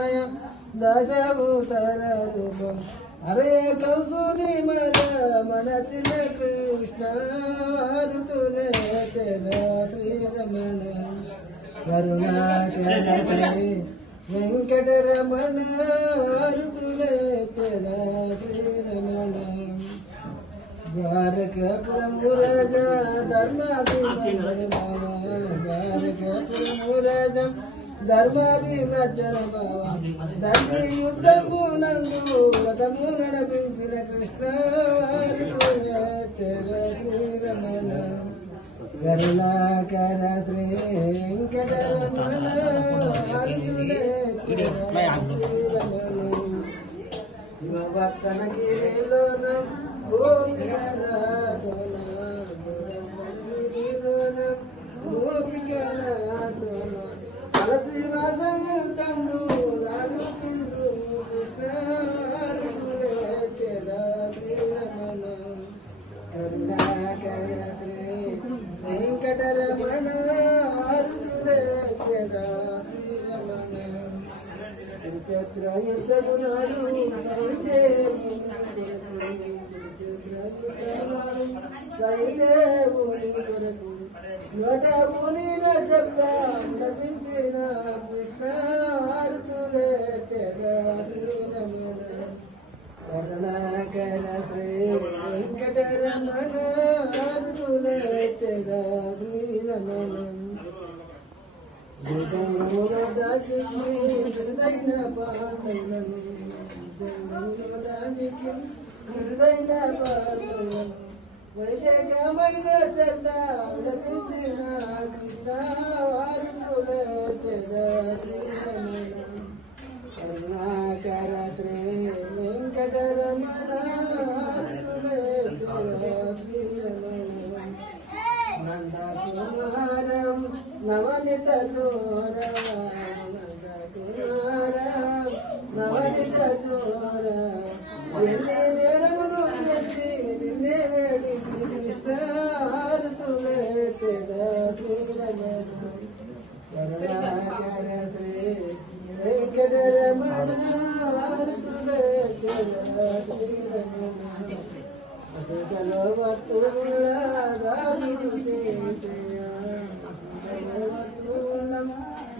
తనయ దశభూతర రూపం అరే కంసుని మద మనసిన కృష్ణ ఋతులే శ్రీరమణ కరుణాకర శ్రీ వెంకటరమణ ఋతులే శ్రీరమణ ద్వారకాపురము రాజా ద్వారకాపురము రాజా ధర్మాధిమజ్జన బావ దండి యుద్ధము నందు రథము నడిపించిన కృష్ణ శ్రీరమణ కరుణాకర శ్రీ వెంకటరమణ యువవర్తన గిరిలోన తులసి వాసం తండు రాడుతుండు శ్రీరమణ కరుణాకర శ్రీ వెంకటరమణ శ్రీరమణ కురుక్షేత్ర యుద్ధము నాడు సైదేవుని కొరకు నోట మునిల శబ్దం లభించిన కృష్ణ ఋతులే శ్రీరమణ కరుణాకర శ్రీ వెంకటరమణ ఋతులే శ్రీరమణ హృదయన పాండవులను హృదయన పాండవులను వైశాఖమైన శబ్ద విలపించిన కృష్ణ వారుతులే శ్రీరమణ కరుణాకర శ్రీ వెంకటరమణ శ్రీరమణ నందకుమారం నవనిత చోర నందకుమారం నవనిత చోర ఎన్ని నేరములు చేసి నిన్నే వేడికి కృష్ణ హారతులే శ్రీరమణ కరుణాకర శ్రీ వెంకటరమణ హారతులే శ్రీరమణ అసలు వస్తువుల దాసుడు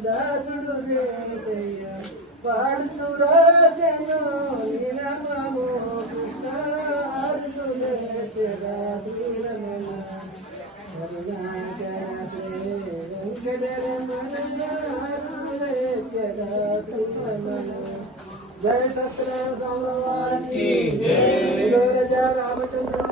దాసుడు పాడుతూ రాసెను నీలమో కృష్ణ ఋతులే శ్రీరమణ కరుణాకర శ్రీ వెంకటరమణ ఋతులే శ్రీరమణ జయ సత్య సౌరవాణి రామచంద్ర